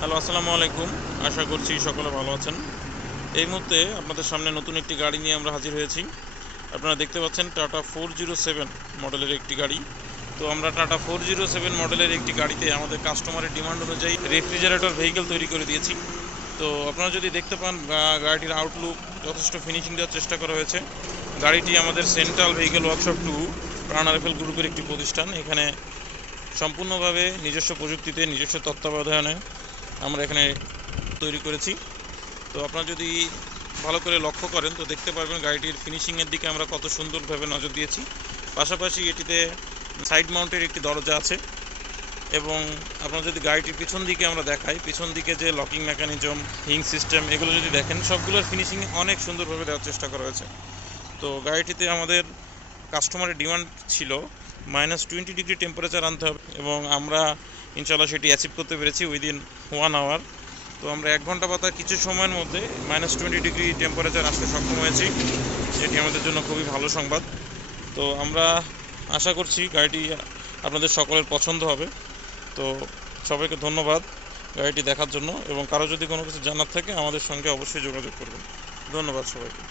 Hello, আসসালামু আলাইকুম। আশা করছি সকলে ভালো আছেন। এই মুহূর্তে আপনাদের সামনে নতুন একটি গাড়ি নিয়ে আমরা হাজির হয়েছি। আপনারা দেখতে পাচ্ছেন টাটা 407 মডেলের একটি গাড়ি। তো আমরা টাটা 407 মডেলের একটি গাড়িতে আমাদের কাস্টমারের ডিমান্ড অনুযায়ী রেফ্রিজারেটর ভেহিকেল তৈরি করে দিয়েছি। তো আপনারা যদি দেখতে পান গাড়িটির আউটলুক যথেষ্ট ফিনিশিং দেওয়ার চেষ্টা করা হয়েছে। গাড়িটি আমাদের সেন্ট্রাল ভেহিকেল ওয়ার্কশপ 2 প্রাণ আরএফএল গ্রুপের একটি প্রতিষ্ঠান। এখানে সম্পূর্ণভাবে নিজস্ব প্রযুক্তিতে নিজস্ব তত্ত্বাবধানে আমরা এখানে তৈরি করেছি। তো আপনারা যদি ভালো করে লক্ষ্য করেন তো দেখতে পারবেন গাড়িটির ফিনিশিংয়ের দিকে আমরা কত সুন্দরভাবে নজর দিয়েছি। পাশাপাশি এটিতে সাইড মাউন্টের একটি দরজা আছে এবং আপনারা যদি গাড়িটির পিছন দিকে আমরা দেখাই, পিছন দিকে যে লকিং মেকানিজম, হিং সিস্টেম, এগুলো যদি দেখেন সবগুলোর ফিনিশিং অনেক সুন্দরভাবে দেওয়ার চেষ্টা করা হয়েছে। তো গাড়িটিতে আমাদের কাস্টমারের ডিমান্ড ছিল -20 ডিগ্রি টেম্পারেচার আনতে হবে এবং আমরা ইনশাআল্লাহ সেটি অ্যাচিভ করতে পেরেছি উইদিন 1 আওয়ার। তো আমরা 1 ঘন্টা বা তার কিছু সময়ের মধ্যে -20 ডিগ্রি টেম্পারেচার আসতে সক্ষম হয়েছি। এটি আমাদের জন্য খুবই ভালো সংবাদ। তো আমরা আশা করছি গাড়িটি আপনাদের সকলের পছন্দ হবে। তো সবাইকে ধন্যবাদ গাড়িটি দেখার জন্য, এবং কারো যদি কোনো কিছু জানার থাকে আমাদের সঙ্গে অবশ্যই যোগাযোগ করবেন। ধন্যবাদ সবাইকে।